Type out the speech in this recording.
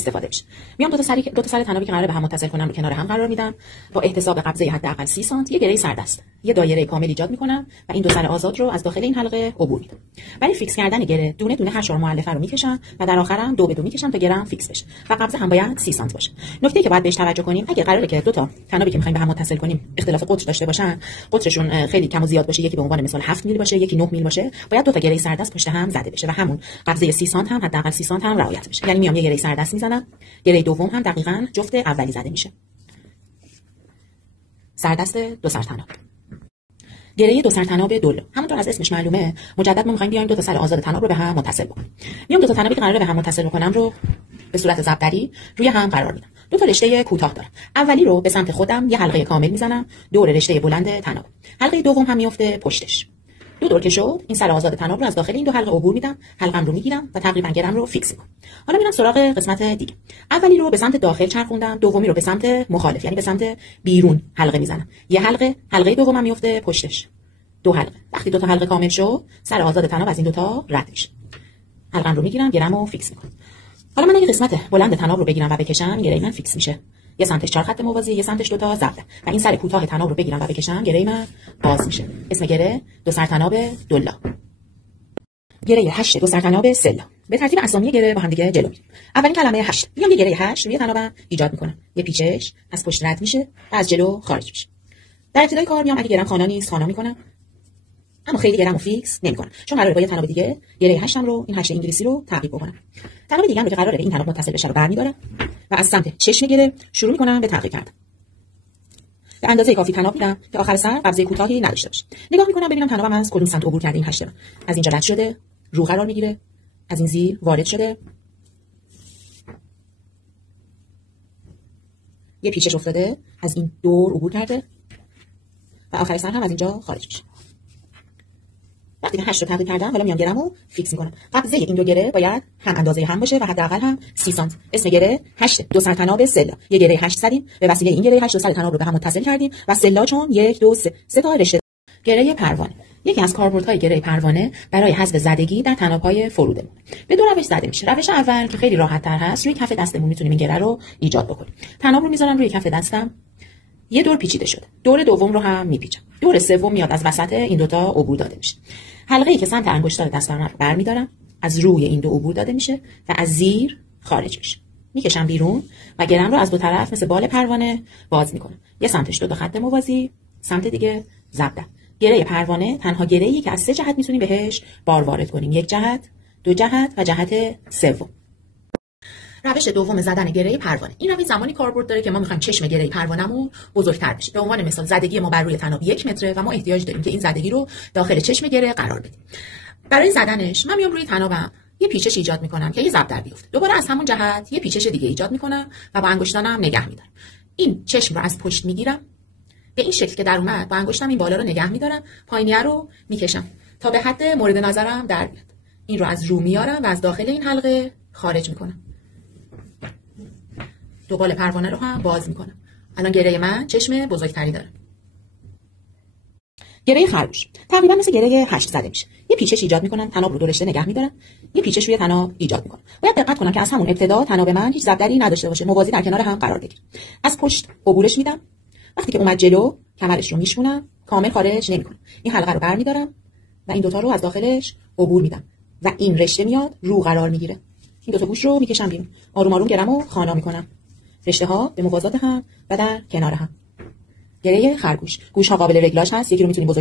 استفاده بشه. میام دو تا سر تنابی که قراره به هم متصل کنم رو کنار هم قرار میدم. با احتساب قبضه حداقل 30 سانت یه گره سردست، یه دایره کامل ایجاد میکنم و این دو سر آزاد رو از داخل این حلقه عبور میدم. برای فیکس کردن گره دونه دونه هر 4 مؤلفه رو میکشم و در آخرم 2 به 2 میکشم تا گره‌ام فیکس بشه و قبضه هم باید 30 سانت باشه. نکته‌ای که باید بهش توجه کنیم، اگه قراره که دو تا تنابی که می‌خوایم به هم متصل کنیم اختلاف قطر داشته باشن، قطرشون خیلی کم و زیاد باشه، یکی به عنوان مثال 7 میلی باشه، یکی 9 میلی باشه، باید دو تا گره سردست پشت هم زده بشه و همون قبضه 30 سانت هم حداقل 30 سانت هم رعایت بشه. یعنی میام یه گره سردست میزنم، گره دوم هم دقیقاً جفت اولی زده میشه. سردست دو سر تناب. گره دو سر تناب دولا. همونطور از اسمش معلومه، مجدد ما می‌خوایم بیایم دو تا سر آزاد تناب رو به هم متصل بکنیم. میام دو تا تنابی که قراره به هم متصل بکنم رو به صورت ضربدری روی هم قرار میدم. دو تا رشته کوتاه دارم. اولی رو به سمت خودم یه حلقه کامل میزنم دور رشته بلند تناب. حلقه دوم هم میفته پشتش. دو دور که شد، این سر آزاد تناب رو از داخل این دو حلقه عبور میدم، حلقم رو میگیرم و تقریبا گرم رو فیکس میکنم. حالا میرم سراغ قسمت دیگه. اولی رو به سمت داخل چرخوندم، دومی رو به سمت مخالف یعنی به سمت بیرون حلقه میزنم. یه حلقه دومم میفته پشتش. دو حلقه. وقتی دو تا حلقه کامل شد، سر آزاد تناب از این دو تا رد میشه. حلقم رو میگیرم، گرم رو فیکس میکنم. حالا من اگه قسمت بلند تناب رو بگیرم و بکشم، گره من فیکس میشه. یه سمتش 4 خط موازی، یه سمتش 2 تا ضربه و این سر کوتاه تناب رو بگیرم و بکشم، گره من باز میشه. اسم گره دو سر تناب دولا. گره 8 دو سر تناب سلا. به ترتیب اسامی گره با هم دیگه جلو میریم. اولین کلمه 8. میام یه گره 8 روی تنابم ایجاد میکنم. یه پیچش از پشت رد میشه و از جلو خارج میشه. در ابتدای کار میام اگه گرم خانا نیست خانا میکنم. اما خیلی گرم و فیکس نمی‌کنم چون قراره با یه تناب دیگه گره 8 رو این 8 انگلیسی رو تعقیب بکنم. تناب دیگه هم رو که قراره به این تناب متصل بشه رو برمی‌دارم و از سمت چشم گره شروع می‌کنم به تعقیب کردن. به اندازه کافی تناب میدم که آخر سر قبضه کوتاهی نداشته باشه. نگاه می‌کنم ببینم تنابم از کدوم سمت عبور کرده این 8 رو. از اینجا رد شده، رو قرار می‌گیره، از این زیر وارد شده، یه پیچش افتاده، از این دور عبور کرده و آخر سر هم از اینجا خارج میشه. وقتی که 8 رو تعقیب کردم، حالا میام گرمو فیکس میکنم. قبضه این دو گره باید هم اندازه هم باشه و حداقل هم 30 سانت. اسم گره 8 دو سر تناب سلا. یه گره 8 زدیم، به وسیله این گره 8 دو سر تناب رو به هم متصل کردیم و سلا چون 1 2 3 تا رشته. گره پروانه. یکی از کاربردهای گره پروانه برای حذف زدگی در تناب‌های فرودمون. به دو روش زده میشه. روش اول که خیلی راحت‌تر هست، روی کف دستمون میتونیم این گره رو ایجاد بکنیم. تناب رو میذارم روی کف دستم. یه دور پیچیده شده. دور دوم رو هم میپیچم. دور سوم میاد از وسط این دوتا عبور داده میشه. حلقه‌ای که سمت انگشتار دستم رو برمی‌دارم، از روی این دو عبور داده میشه و از زیر خارج میشه. میکشم بیرون و گرم رو از دو طرف مثل بال پروانه باز میکنم. یه سمتش 2 تا خط موازی، سمت دیگه ضربه. گره پروانه تنها گره‌ای که از 3 جهت میتونیم بهش بار وارد کنیم. 1 جهت، 2 جهت و جهت سوم. روش دوم زدن گره پروانه. این روش زمانی کاربرد داره که ما می‌خوایم چشم گره پروانه‌مون بزرگتر بشه. به عنوان مثال زدگی ما بر روی تناب 1 متره و ما احتیاج داریم که این زدگی رو داخل چشم گره قرار بدیم. برای زدنش من میام روی تنابم یه پیچش ایجاد می‌کنم که یه ضرب در بیفته. دوباره از همون جهت یه پیچش دیگه ایجاد می‌کنم و با انگشتانم نگه می‌دارم. این چشم رو از پشت می‌گیرم. به این شکل که در اومد با انگشتم این بالا رو نگه می‌دارم، پایینیه رو می‌کشم تا به حد مورد نظرم در بیاد. این رو از رو میارم و از داخل این حلقه خارج می‌کنم. دو بال پروانه رو هم باز میکنم. الان گره من چشم بزرگتری داره. گره خرگوش تقریبا مثل گره 8 زده میشه. یه پیچش ایجاد میکنم، تناب رو دو رشته نگه میدارم، یه پیچش روی تناب ایجاد میکنم. باید دقت کنم که از همون ابتدا تناب من هیچ ضربدری نداشته باشه، موازی در کنار هم قرار بگیره. از پشت عبورش میدم. وقتی که اومد جلو، کمرش رو میشونم، کامل خارج نمیکنم. این حلقه رو برمیدارم و این دوتا رو از داخلش عبور میدم و این رشته میاد رو قرار میگیره. این دو تا گوش رو میکشم بیرون. آروم آروم گرمو خانا میکنم. رشته ها به موازات هم و در کنار هم. گره خرگوش. گوش ها قابل رگلاژ هست. یکی رو میتونیم